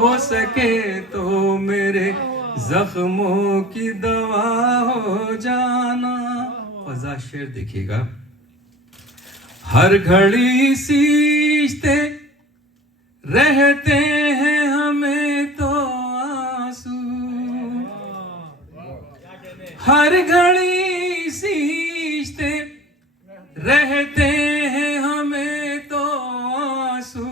हो सके तो मेरे जख्मों की दवा हो जाना। फजा शेर देखिएगा। हर घड़ी सींचते रहते हैं हमें तो आंसू, हर घड़ी सींचते रहते हैं हमें तो आंसू।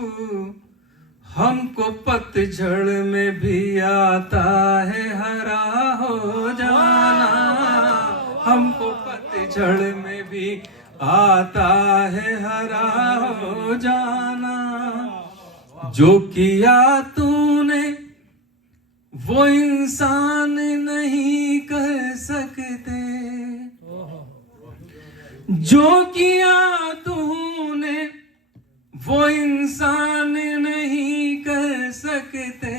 हमको पतझड़ में भी आता है हरा हो जाना, हमको पतझड़ में भी आता है हरा हो जाना। जो किया तूने वो इंसान नहीं कर सकते, जो किया तूने वो इंसान नहीं कर सकते।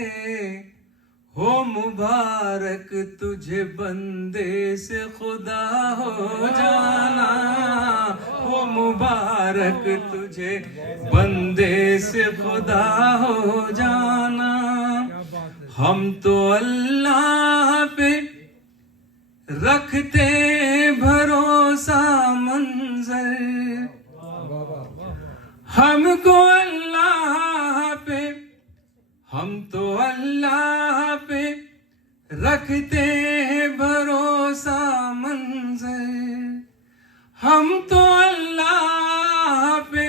हो मुबारक तुझे बंदे से खुदा हो जाना, हो मुबारक तुझे बंदे से खुदा हो जाना। हम तो अल्लाह पे रखते भरोसा मंजर, हमको अल्लाह पे, हम तो अल्लाह पे रखते हैं भरोसा मंजर, हम तो अल्लाह पे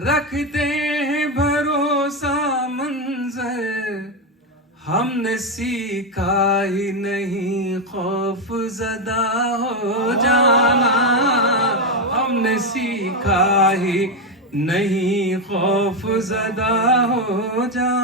रखते हैं भरोसा मंजर। हमने सीखा ही नहीं खौफ ज़दा हो जाना, हमने सीखा ही नहीं खौफ ज़दा हो जाना।